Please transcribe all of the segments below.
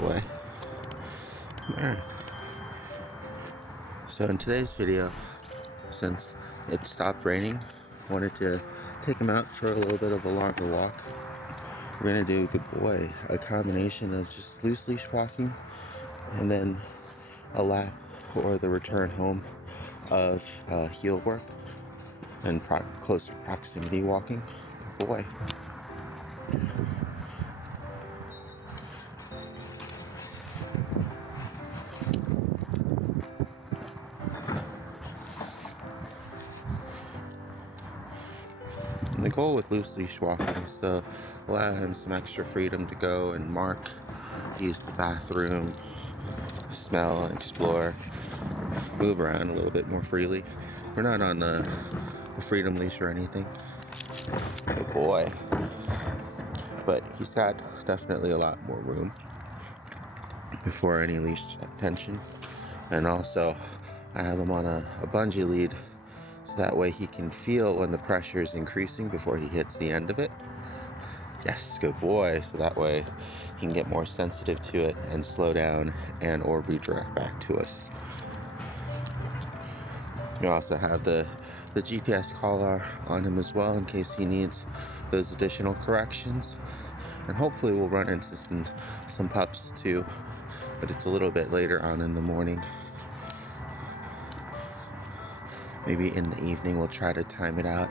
boy. Alright. So in today's video, since it stopped raining, I wanted to take him out for a little bit of a longer walk. We're gonna do, good boy, a combination of just loose leash walking and then a lap or the return home of heel work and close proximity walking. Good boy. And the goal with loose leash walking is to allow him some extra freedom to go and mark, use the bathroom, smell, and explore, move around a little bit more freely. We're not on a freedom leash or anything. Good boy. But he's got definitely a lot more room before any leash tension. And also, I have him on a bungee lead, so that way he can feel when the pressure is increasing before he hits the end of it. Yes, good boy. So that way he can get more sensitive to it and slow down and or redirect back to us. You also have the GPS collar on him as well in case he needs those additional corrections. And hopefully we'll run into some pups too, but it's a little bit later on in the morning. Maybe in the evening we'll try to time it out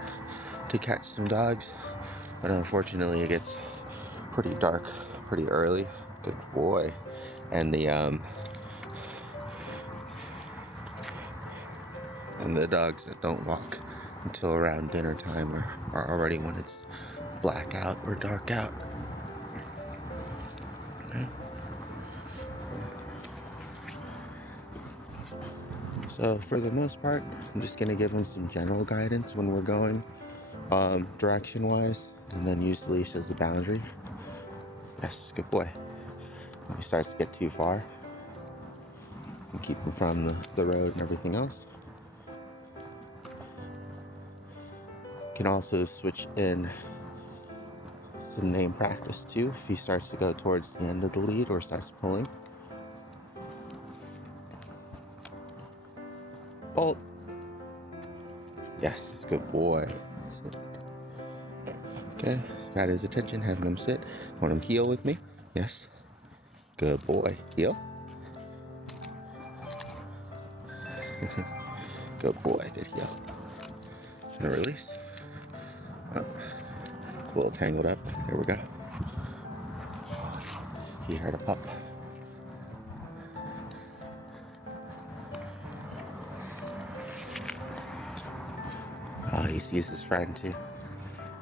to catch some dogs, but unfortunately it gets pretty dark pretty early. Good boy. And the dogs that don't walk until around dinner time are already when it's black out or dark out. Okay. So for the most part, I'm just going to give him some general guidance when we're going direction wise, and then use the leash as a boundary. Yes, good boy. When he starts to get too far, and keep him from the road and everything else. You can also switch in some name practice too if he starts to go towards the end of the lead or starts pulling. Bolt. Yes, good boy. Okay, he's got his attention, having him sit. Want him heel with me? Yes. Good boy. Heel. Good boy, good heel. Gonna release. Oh, a little tangled up. There we go. He heard a pup. Oh, he sees his friend too.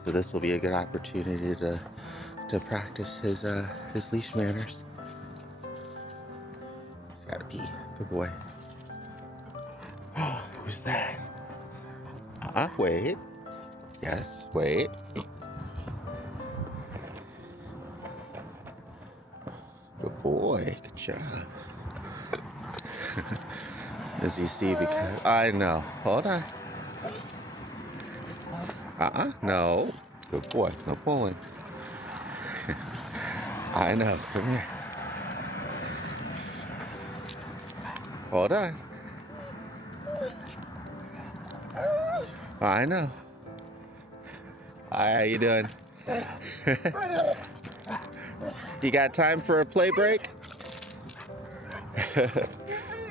So this will be a good opportunity to practice his leash manners. He's gotta pee. Good boy. Oh, who's that? Wait. Yes, wait. Good boy. Good job. As you see, because I know. Hold on. No. Good boy. No pulling. I know. Come here. Hold on. I know. Hi, how you doing? You got time for a play break?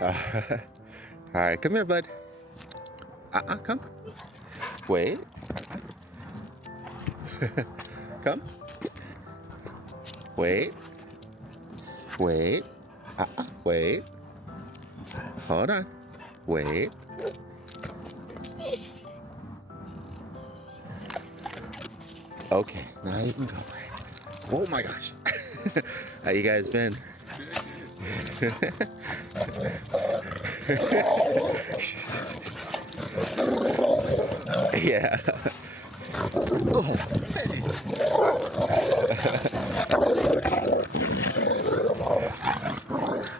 All right, come here, bud. Come. Wait. Come. Wait. Wait. Wait. Hold on. Wait. Okay, now you can go. Oh my gosh. How you guys been? Yeah. Oh.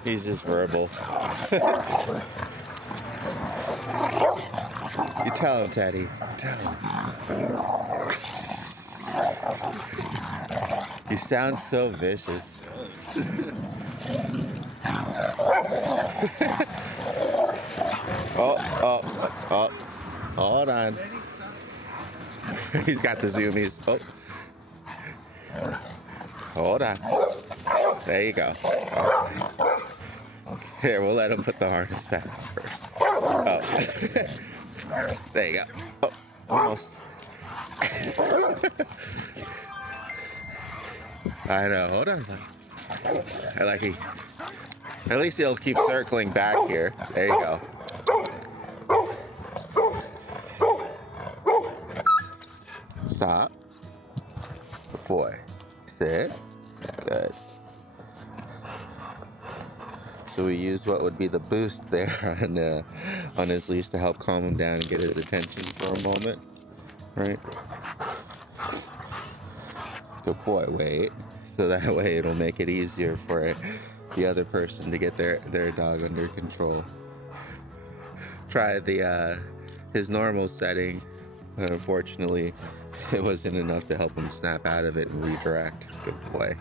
He's just verbal. You tell him, Teddy. Tell him. You sound so vicious. Oh, hold on. He's got the zoomies. Oh, hold on. There you go. Oh. Here, we'll let him put the harness back on first. Oh, there you go. Oh, almost. I know. Hold on. I like it. At least he'll keep circling back here. There you go. Stop. Good boy. Sit. Good. So we use what would be the boost there on his leash to help calm him down and get his attention for a moment. Right? Good boy. Wait. So that way it'll make it easier for the other person to get their dog under control. Try his normal setting. Unfortunately, it wasn't enough to help him snap out of it and redirect. Good boy.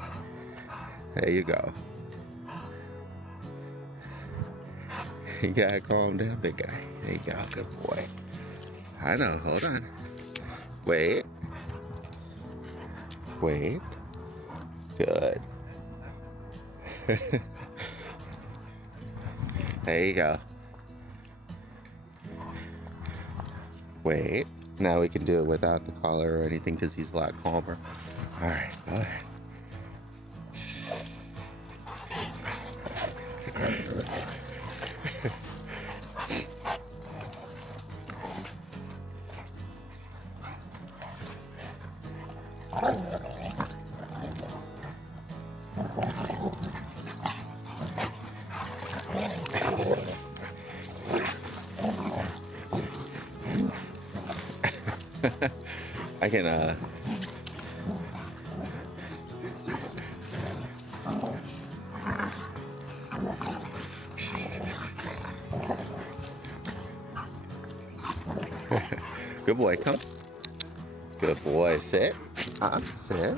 There you go. You gotta calm down, big guy. There you go. Good boy. I know. Hold on. Wait. Wait. Good. There you go. Wait. Now we can do it without the collar or anything because he's a lot calmer. All right, go ahead. I can Good boy, come. Good boy, sit. Sit.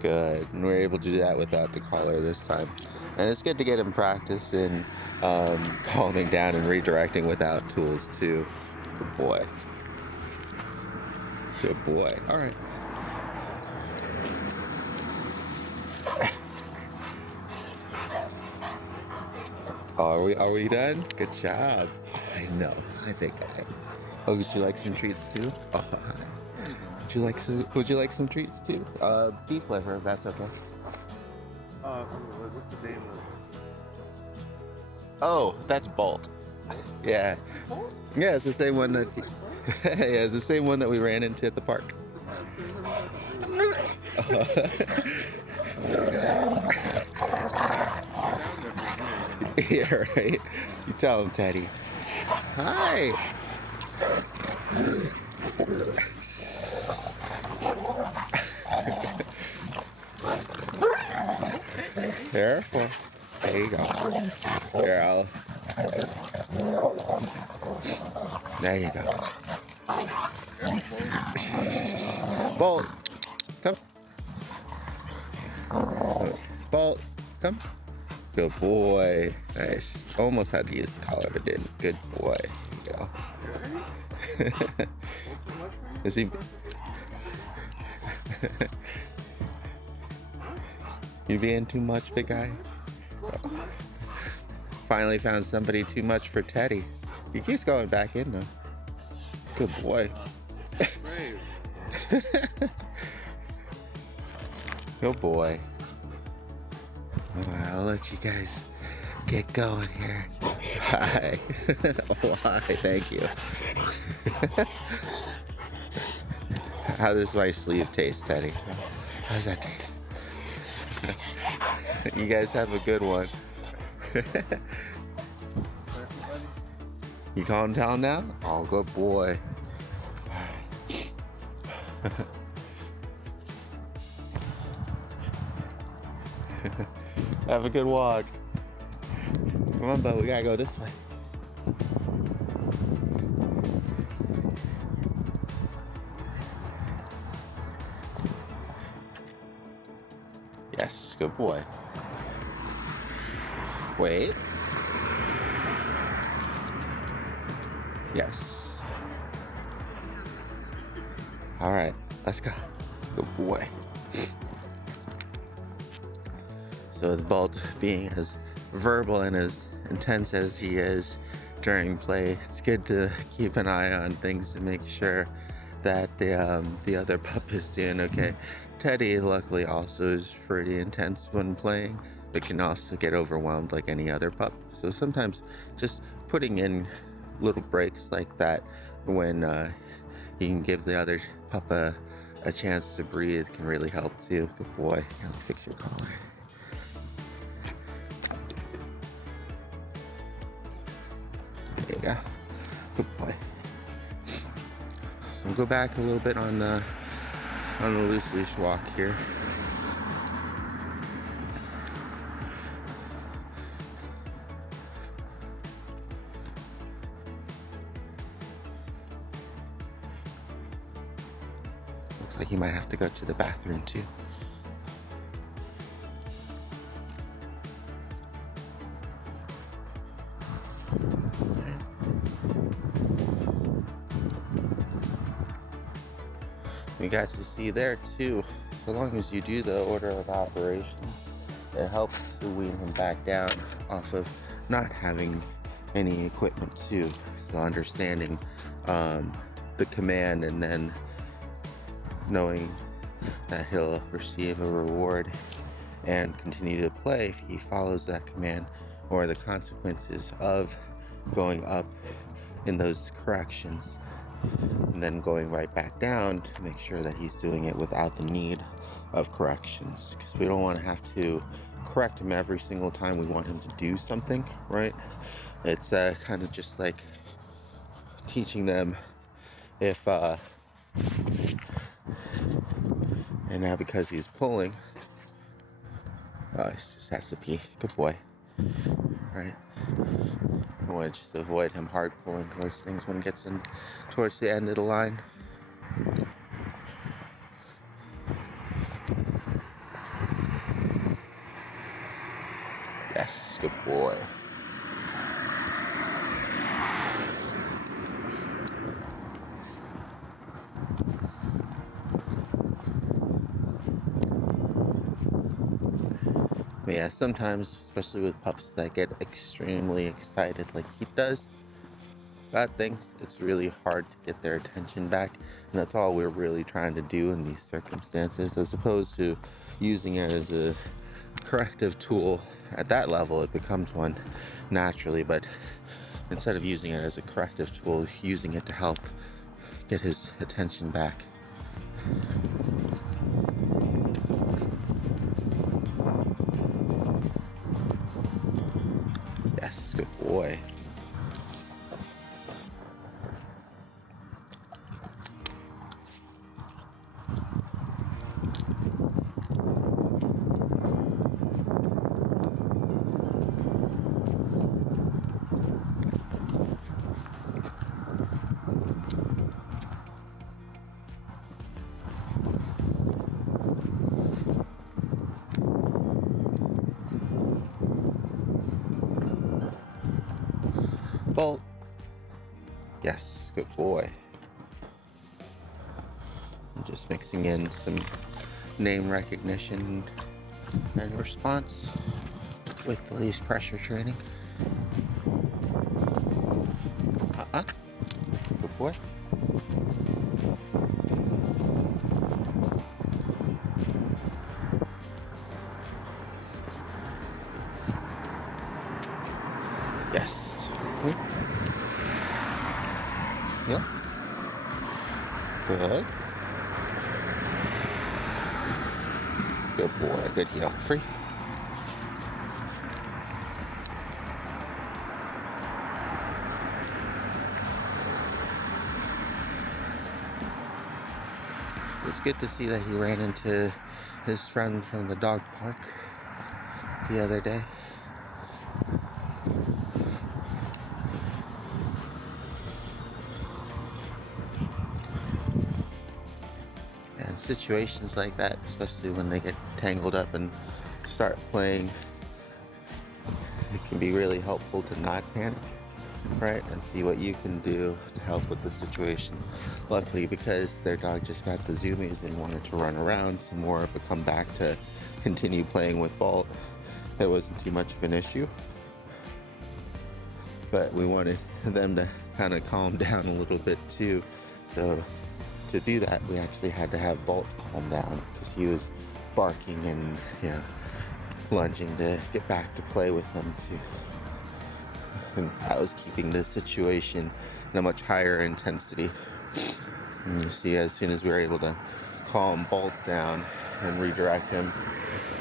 Good. And we're able to do that without the collar this time. And it's good to get him practice in calming down and redirecting without tools too. Good boy. Good boy. All right. Are we done? Good job. I know. I think I. Oh, would you like some treats too? Oh, hi. Would you like some treats too? Beef liver, if that's okay. What's the name of it? Oh, that's Bolt. Yeah. Yeah, it's the same one that. Yeah, it's the same one that we ran into at the park. Yeah, right. You tell him, Teddy. Hi. Careful. There you go. Here, there you go. Bolt, come. Bolt, come. Good boy. Nice. Almost had to use the collar, but didn't. Good boy. There you go. Is he? You being too much, big guy? Oh. Finally found somebody too much for Teddy. He keeps going back in though. Good boy. Good boy. Alright, I'll let you guys get going here. Hi. Oh, hi. Thank you. How does my sleeve taste, Teddy? How's that taste? You guys have a good one. You calm down now? Oh, good boy. Have a good walk. Come on, bud, we gotta go this way. Yes, good boy. Wait. Yes. All right, let's go. Good boy. So the Bolt, being as verbal and as intense as he is during play, it's good to keep an eye on things to make sure that the other pup is doing okay. Teddy, luckily, also is pretty intense when playing, but can also get overwhelmed like any other pup. So sometimes just putting in little breaks like that when you can give the other pup a chance to breathe can really help too. Good boy. Here, let me fix your collar. There you go. Good boy. So we'll go back a little bit on the loose leash walk here. Looks like he might have to go to the bathroom too. We got to see there too, so long as you do the order of operations, it helps to wean him back down off of not having any equipment too. So understanding the command and then knowing that he'll receive a reward and continue to play if he follows that command, or the consequences of going up in those corrections and then going right back down to make sure that he's doing it without the need of corrections, because we don't want to have to correct him every single time we want him to do something, right? It's kind of just like teaching them if and now because he's pulling, he just has to pee. Good boy. Right? I want to just avoid him hard pulling towards things when he gets in towards the end of the line. Yes, good boy. But yeah, sometimes, especially with pups that get extremely excited like he does about things, it's really hard to get their attention back. And that's all we're really trying to do in these circumstances, as opposed to using it as a corrective tool. At that level, it becomes one naturally, but instead of using it as a corrective tool, using it to help get his attention back. Yes, good boy. Bolt. Yes, good boy. I'm just mixing in some name recognition and response with the leash pressure training. Good boy. Yes. Yeah. Good. Good boy. Good heel. Free. It was good to see that he ran into his friend from the dog park the other day. And situations like that, especially when they get tangled up and start playing it can be really helpful to not panic, right? And see what you can do to help with the situation. Luckily, because their dog just got the zoomies and wanted to run around some more but come back to continue playing with Bolt, it wasn't too much of an issue. But we wanted them to kind of calm down a little bit too. So to do that, we actually had to have Bolt calm down because he was barking and lunging to get back to play with them too. And that was keeping the situation in a much higher intensity. And you see, as soon as we were able to calm Bolt down and redirect him,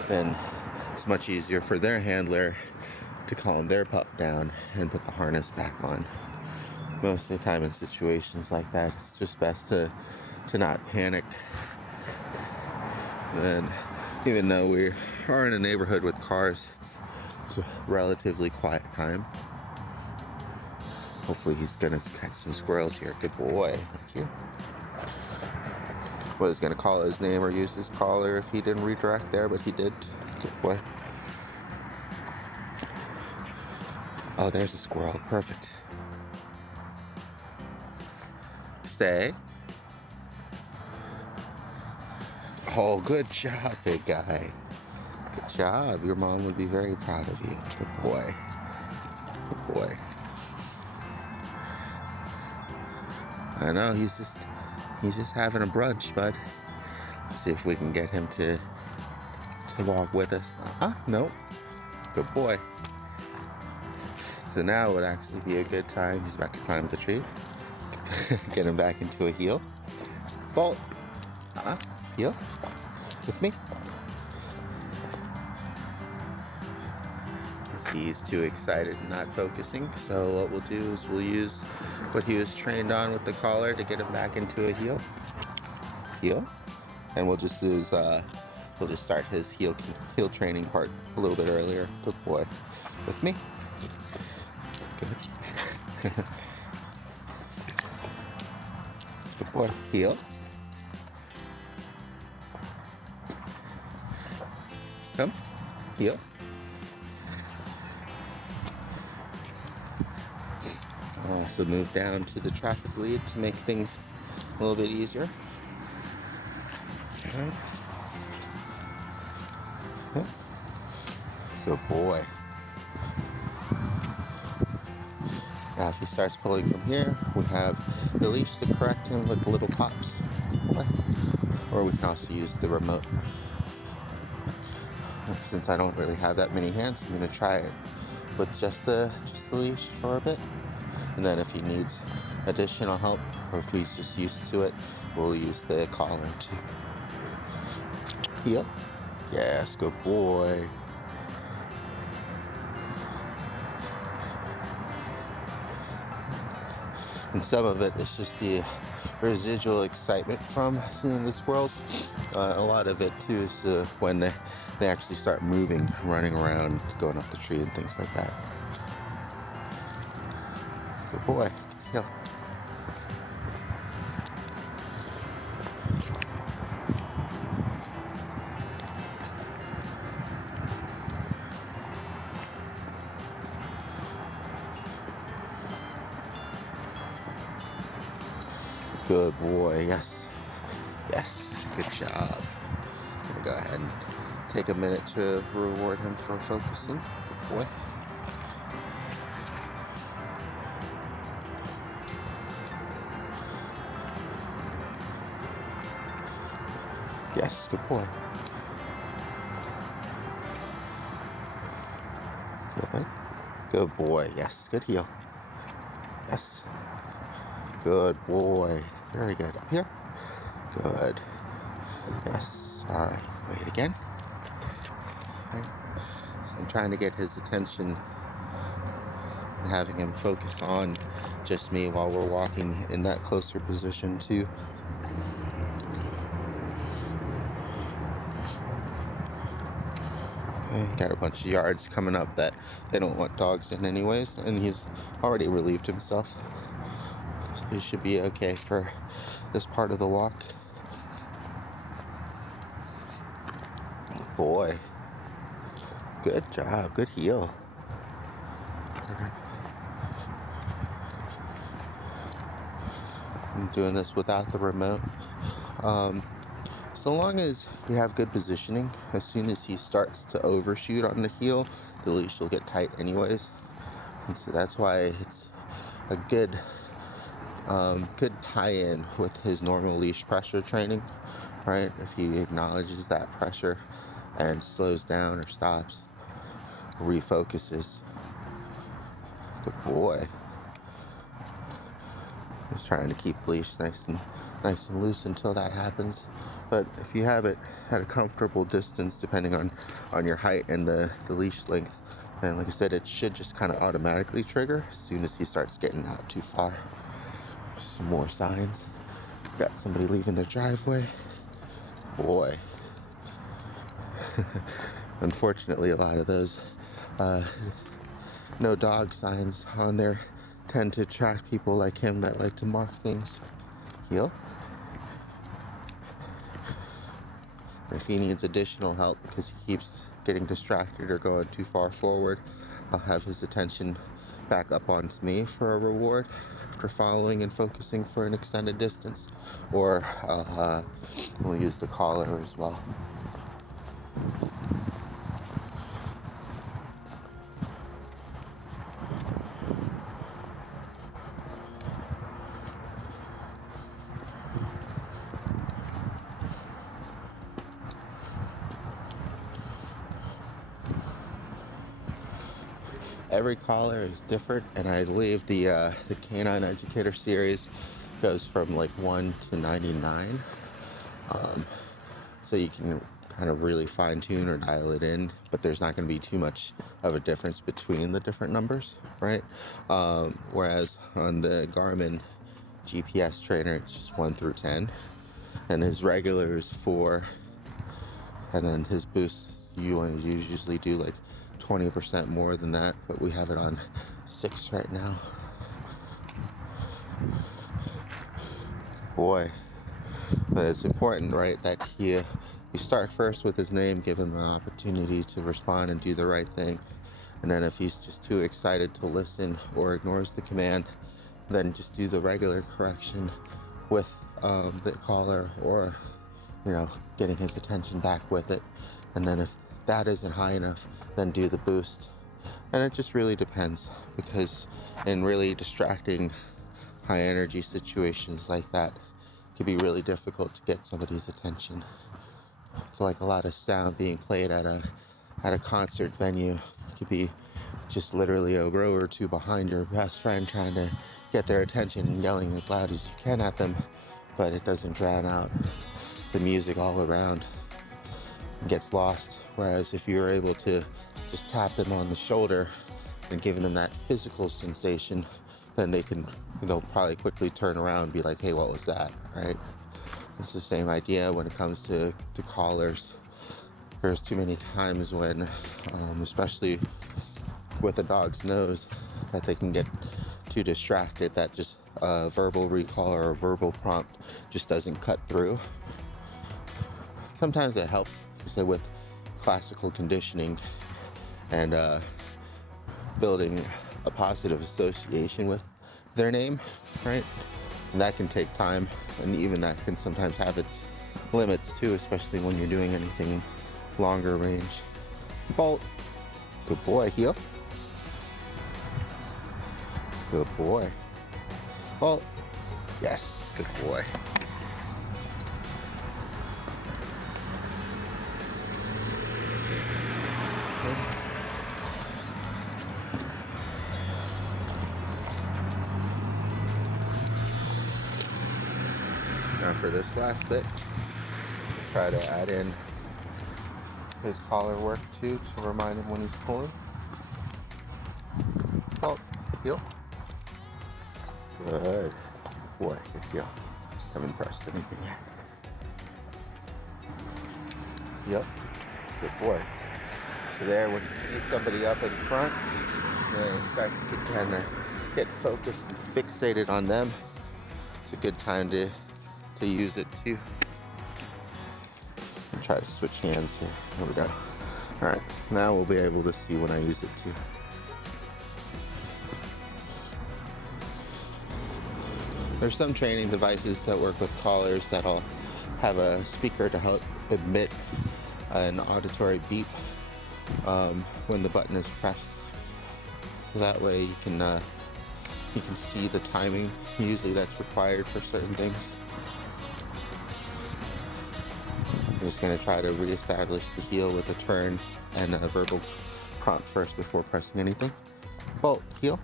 then it's much easier for their handler to calm their pup down and put the harness back on. Most of the time in situations like that, it's just best to not panic. And even though we are in a neighborhood with cars, it's a relatively quiet time. Hopefully he's gonna catch some squirrels here. Good boy. Thank you. Was gonna call his name or use his collar if he didn't redirect there, but he did. Good boy. Oh, there's a squirrel. Perfect. Stay. Oh, good job, big guy. Good job. Your mom would be very proud of you. Good boy. Good boy. I know, he's just having a brunch, bud. Let's see if we can get him to walk with us. No. Good boy. So now would actually be a good time. He's about to climb the tree. Get him back into a heel. Bolt. Heel. With me. He's too excited and not focusing. So what we'll do is we'll use what he was trained on with the collar to get him back into a heel. Heel. And we'll just use we'll just start his heel training part a little bit earlier. Good boy. With me. Good. Good boy. Heel. Come. Heel. Also move down to the traffic lead to make things a little bit easier. Okay. Good boy. Now if he starts pulling from here, we have the leash to correct him with little pops. Or we can also use the remote. Since I don't really have that many hands, I'm going to try it with just the leash for a bit. And then if he needs additional help, or if he's just used to it, we'll use the collar too. Heel. Yes, good boy. And some of it is just the residual excitement from seeing the squirrels. A lot of it too is when they actually start moving, running around, going up the tree and things like that. Good boy. Heel. Good boy. Yes. Yes. Good job. I'm gonna go ahead and take a minute to reward him for focusing. Good boy. Yes, good boy. Good. Good boy. Yes, good heel. Yes. Good boy. Very good. Up here. Good. Yes. All right. Wait again. Okay. So I'm trying to get his attention and having him focus on just me while we're walking in that closer position too. Okay, got a bunch of yards coming up that they don't want dogs in anyways, and he's already relieved himself. So he should be okay for this part of the walk. Good boy. Good job. Good heel. I'm doing this without the remote. So long as you have good positioning, as soon as he starts to overshoot on the heel, the leash will get tight anyways. And so that's why it's a good tie-in with his normal leash pressure training, right? If he acknowledges that pressure and slows down or stops, refocuses. Good boy. Just trying to keep the leash nice and loose until that happens. But if you have it at a comfortable distance, depending on your height and the leash length, then like I said, it should just kind of automatically trigger as soon as he starts getting out too far. Some more signs. Got somebody leaving their driveway. Boy. Unfortunately, a lot of those no dog signs on there tend to attract people like him that like to mark things. Heel. If he needs additional help because he keeps getting distracted or going too far forward, I'll have his attention back up onto me for a reward for following and focusing for an extended distance, or we'll use the collar as well. Every collar is different, and I believe the Canine Educator series goes from like 1 to 99. So you can kind of really fine tune or dial it in, but there's not going to be too much of a difference between the different numbers, right? Whereas on the Garmin GPS trainer, it's just 1 through 10, and his regular is 4, and then his boost, you usually do like 20% more than that, but we have it on 6 right now. Boy. But it's important, right, that you start first with his name, give him an opportunity to respond and do the right thing. And then if he's just too excited to listen or ignores the command, then just do the regular correction with the collar, or, you know, getting his attention back with it. And then if that isn't high enough, then do the boost. And it just really depends, because in really distracting high energy situations like that, it can be really difficult to get somebody's attention. It's like a lot of sound being played at a concert venue. It could be just literally a row or two behind your best friend trying to get their attention and yelling as loud as you can at them, but it doesn't drown out the music all around. It gets lost. Whereas if you're able to just tap them on the shoulder and give them that physical sensation, then they'll probably quickly turn around and be like, hey, what was that, right? It's the same idea when it comes to collars. There's too many times when, especially with a dog's nose, that they can get too distracted that just a verbal recall or a verbal prompt just doesn't cut through. Sometimes it helps, say, with classical conditioning and building a positive association with their name, right? And that can take time, and even that can sometimes have its limits too, especially when you're doing anything longer range. Bolt. Good boy. Heel. Good boy. Bolt. Yes. Good boy. Now for this last bit, try to add in his collar work too, to remind him when he's pulling. Oh, heel. Good boy, good heel. Haven't pressed anything yet. Yep, good boy. So there, when you see somebody up in front, start to kind of get focused and fixated on them. It's a good time to use it too. I'll try to switch hands here. There we go. Alright, now we'll be able to see when I use it too. There's some training devices that work with collars that'll have a speaker to help emit an auditory beep when the button is pressed. So that way you can see the timing. Usually that's required for certain things. I'm just going to try to reestablish the heel with a turn and a verbal prompt first before pressing anything. Bolt, heel.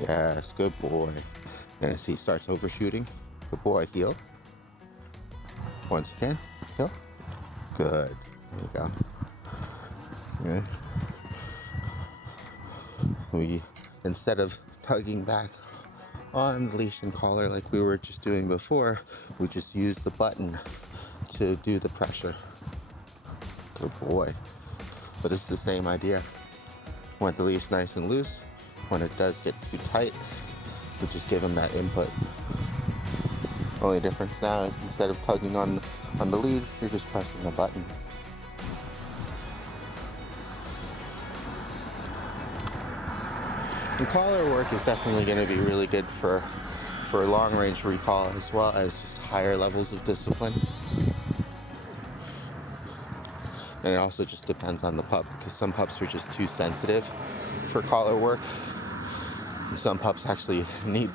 Yes, good boy. And as he starts overshooting, good boy, heel. Once again, heel. Good. There you go. Okay. Instead of tugging back on the leash and collar like we were just doing before, we just use the button to do the pressure. Good boy. But it's the same idea. Want the leash nice and loose. When it does get too tight, we just give him that input. Only difference now is instead of tugging on the lead, you're just pressing the button. And collar work is definitely going to be really good for long range recall as well as just higher levels of discipline. And it also just depends on the pup, because some pups are just too sensitive for collar work. And some pups actually need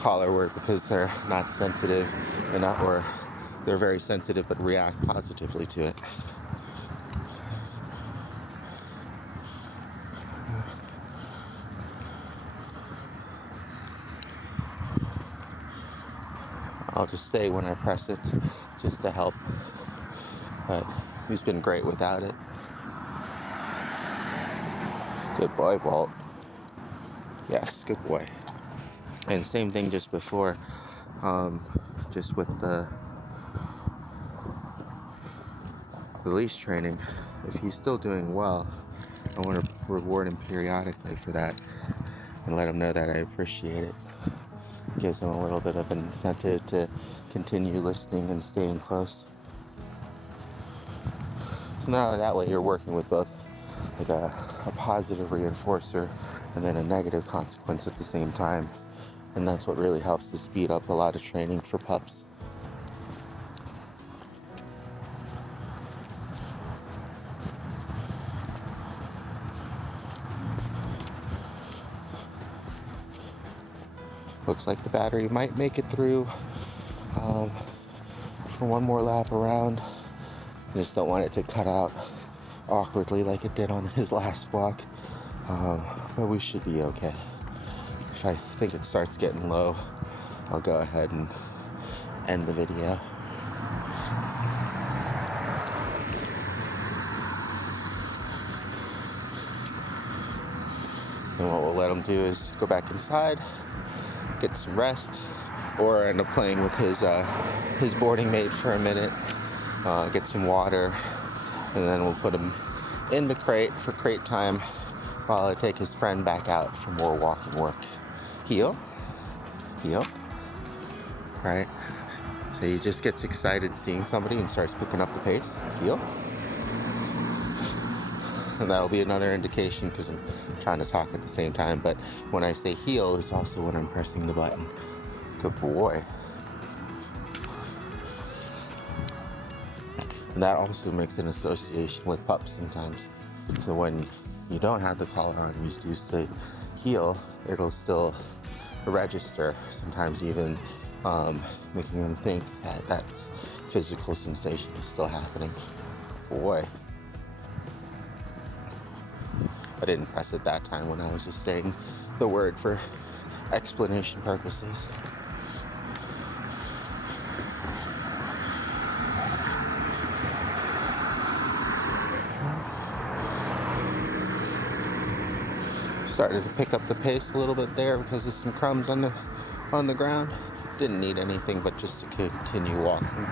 collar work because they're not sensitive enough, or they're very sensitive but react positively to it. I'll just say when I press it, just to help. But he's been great without it. Good boy, Bolt. Yes, good boy. And same thing just before, just with the leash training. If he's still doing well, I want to reward him periodically for that and let him know that I appreciate it. Gives him a little bit of an incentive to continue listening and staying close. So now that way you're working with both like a positive reinforcer and then a negative consequence at the same time. And that's what really helps to speed up a lot of training for pups. Looks like the battery might make it through for one more lap around. I just don't want it to cut out awkwardly like it did on his last walk. But we should be okay. If I think it starts getting low, I'll go ahead and end the video. And what we'll let him do is go back inside, get some rest, or end up playing with his boarding mate for a minute, get some water, and then we'll put him in the crate for crate time while I take his friend back out for more walking work. Heel, heel, right? So he just gets excited seeing somebody and starts picking up the pace. Heel. And that'll be another indication, because I'm trying to talk at the same time, but when I say heel, it's also when I'm pressing the button. Good boy. And that also makes an association with pups sometimes. So when you don't have the collar on, you just use the heel, it'll still register, sometimes even making them think that that physical sensation is still happening. Boy. I didn't press it that time when I was just saying the word for explanation purposes. Started to pick up the pace a little bit there because of some crumbs on the ground. Didn't need anything but just to continue walking.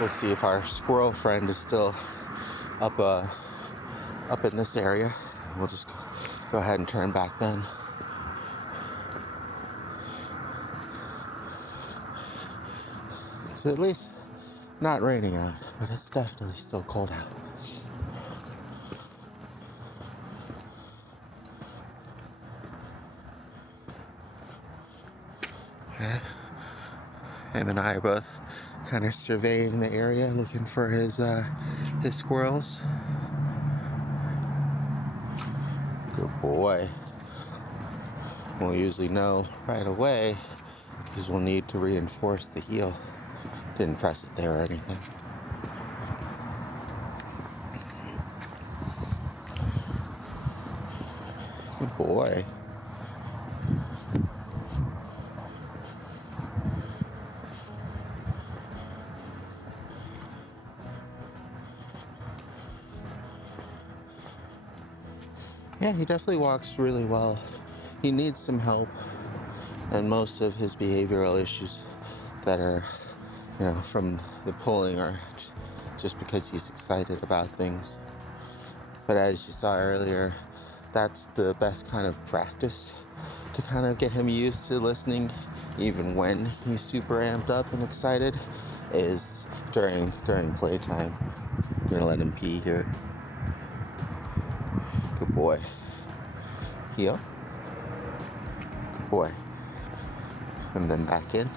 We'll see if our squirrel friend is still up in this area. We'll just go ahead and turn back then. It's at least not raining out. but it's definitely still cold out. Yeah. Him and I are both kind of surveying the area, looking for his squirrels. Good boy. We'll usually know right away because we'll need to reinforce the heel. Didn't press it there or anything. Good boy. Yeah, he definitely walks really well. He needs some help, and most of his behavioral issues that are, from the pulling are just because he's excited about things. But as you saw earlier, that's the best kind of practice to kind of get him used to listening, even when he's super amped up and excited, is during playtime. I'm gonna let him pee here. Good boy. Heel. Good boy. And then back in.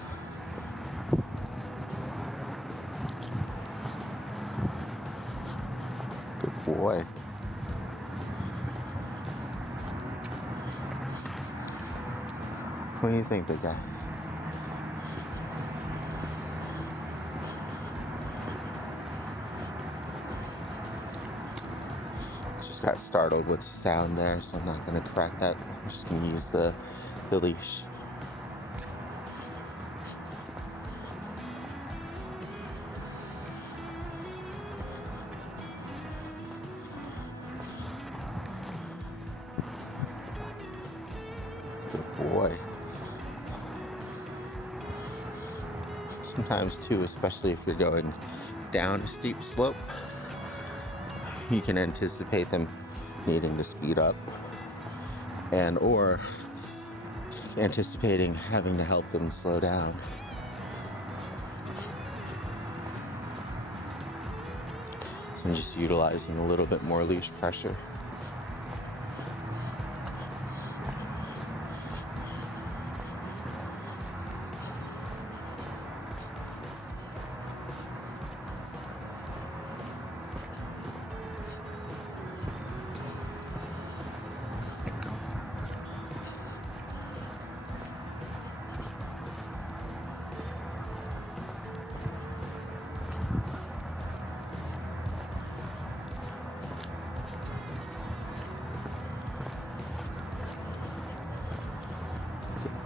Good boy. What do you think, big guy? Just got startled with the sound there, so I'm not gonna crack that. I'm just gonna use the leash. Good boy. Sometimes too, especially if you're going down a steep slope, you can anticipate them needing to speed up, and or anticipating having to help them slow down. So I'm just utilizing a little bit more leash pressure.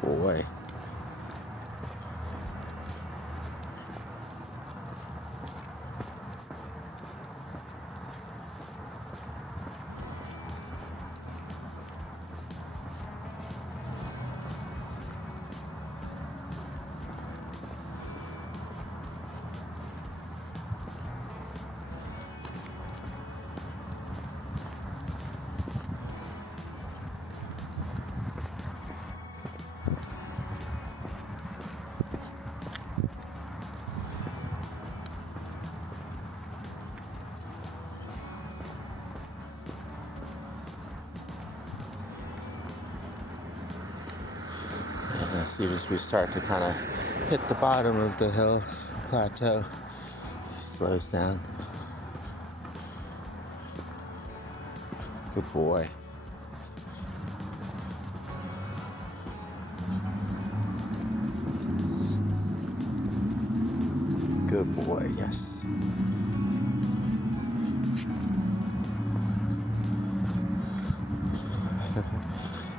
Boy. As soon as we start to kind of hit the bottom of the hill plateau, he slows down. Good boy. Good boy, yes.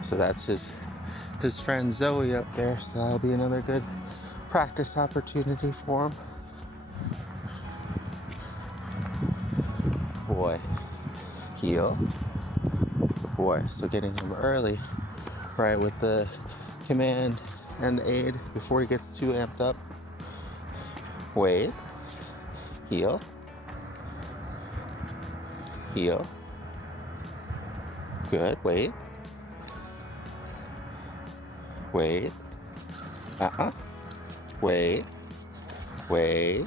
So that's his friend Zoe up there, so that'll be another good practice opportunity for him. Boy. Heel. Good boy. So getting him early, right, with the command and aid before he gets too amped up. Wait. Heel. Heel. Good. Wait. Wait. Wait. Wait.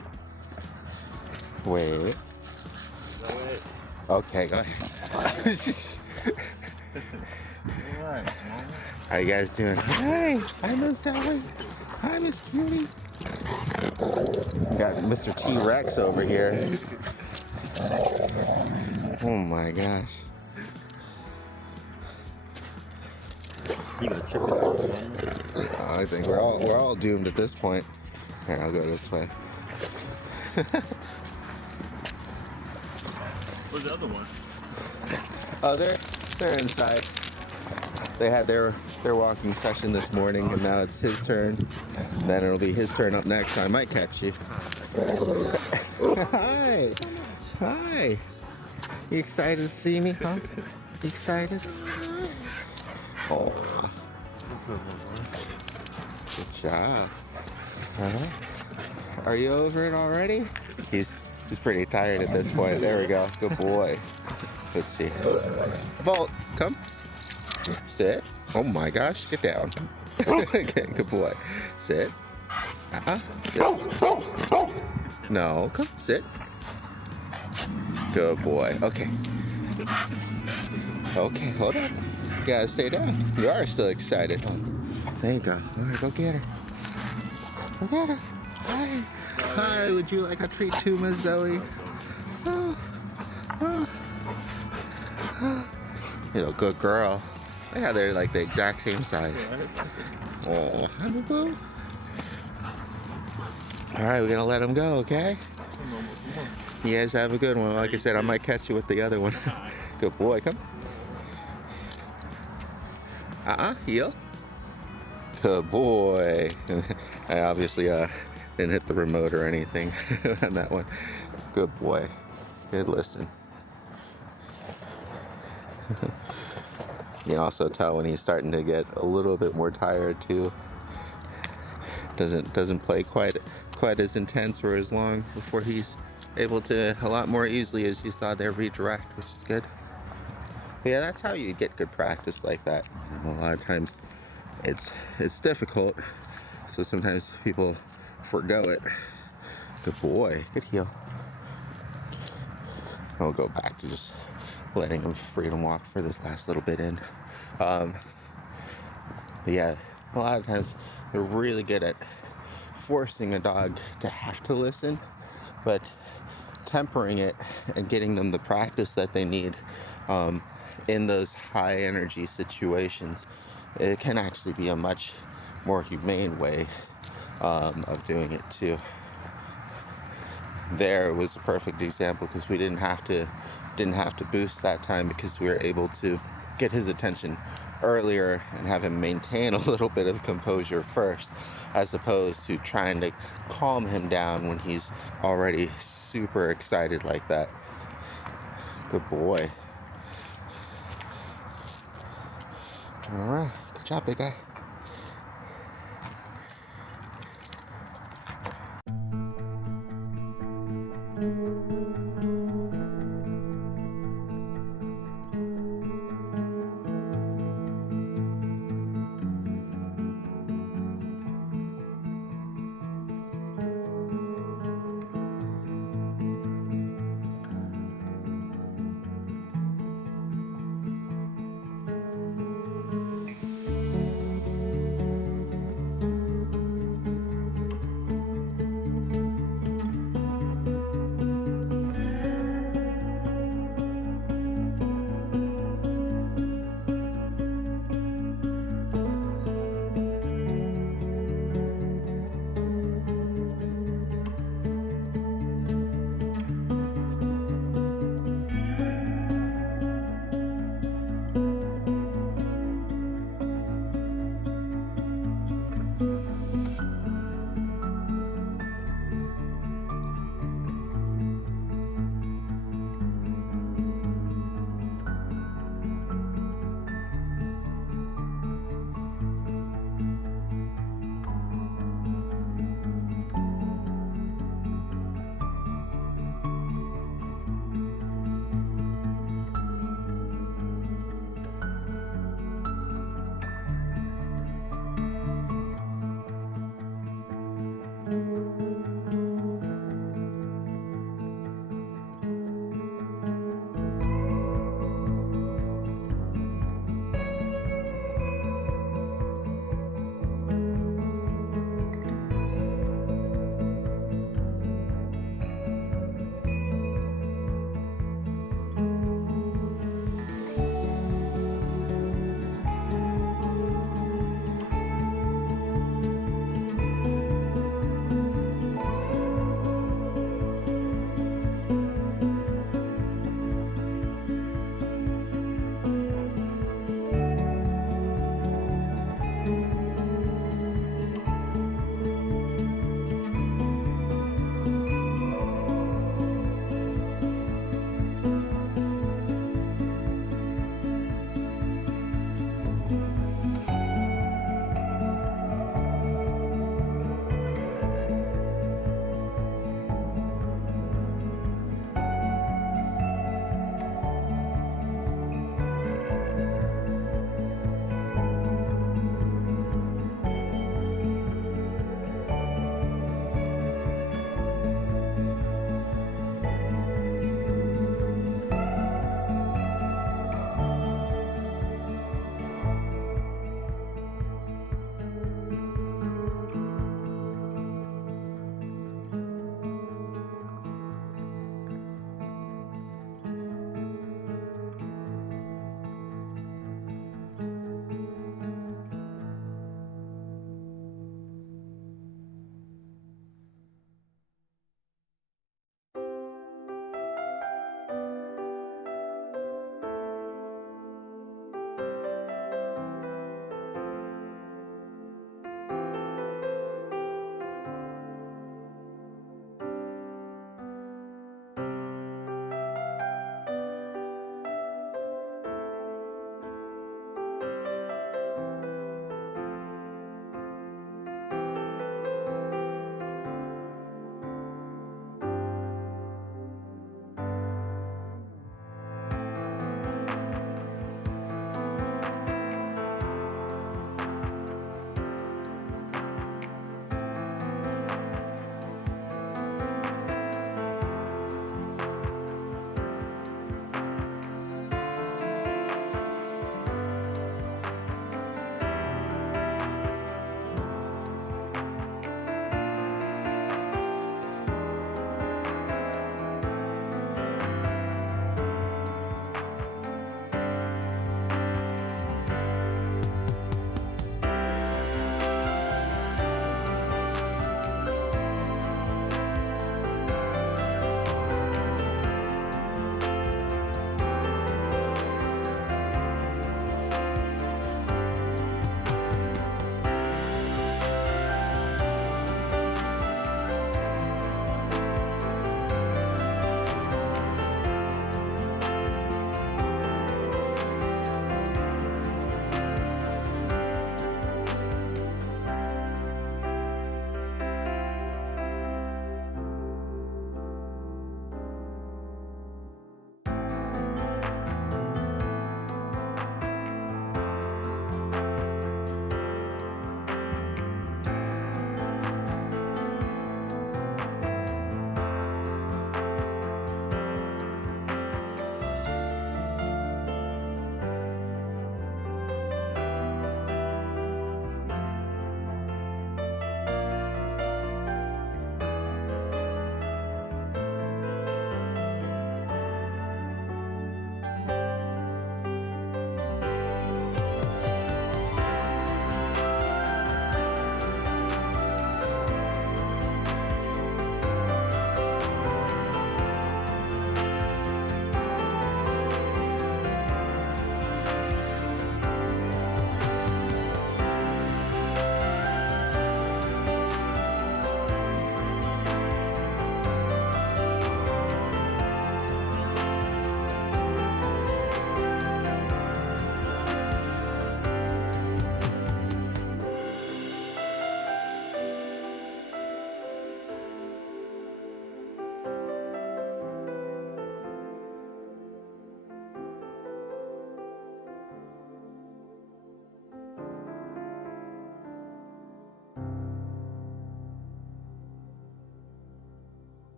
Wait. Okay, go ahead. How you guys doing? Hey, hi Miss Sally. Hi Miss Cutie. Got Mr. T-Rex over here. Oh my gosh. I think we're all doomed at this point. Here, I'll go this way. Where's the other one? Oh, they're inside. They had their walking session this morning, and now it's his turn. Then it'll be his turn up next. So I might catch you. Hi. Hi. You excited to see me, huh? You excited? Oh. Good job. Are you over it already? He's pretty tired at this point. There we go. Good boy. Let's see. Bolt, come. Sit. Oh my gosh, get down. Okay, good boy. Sit. Sit. No, come sit. Good boy. Okay. Okay, hold on. You gotta stay down. You are still excited. Oh, there you go. All right, go get her. Go get her. Hi. Hi, would you like a treat too, Miss Zoe? Oh. Oh. Oh. You know, good girl. Yeah, they're like the exact same size. Oh, hi, boo. All right, we're gonna let them go, okay? You guys have a good one. Like I said, I might catch you with the other one. Good boy, come. Heel. Good boy. I obviously didn't hit the remote or anything on that one. Good boy. Good listen. You can also tell when he's starting to get a little bit more tired too. Doesn't play quite as intense or as long before he's able to a lot more easily, as you saw there, redirect, which is good. But yeah, that's how you get good practice like that. A lot of times it's difficult, so sometimes people forgo it. Good boy, good heel. I'll go back to just letting him freedom walk for this last little bit in. But yeah, a lot of times they're really good at forcing a dog to have to listen, but tempering it and getting them the practice that they need in those high energy situations, it can actually be a much more humane way of doing it too. There was a perfect example because we didn't have to boost that time, because we were able to get his attention earlier and have him maintain a little bit of composure first, as opposed to trying to calm him down when he's already super excited like that. Good boy. All right, good job, big guy.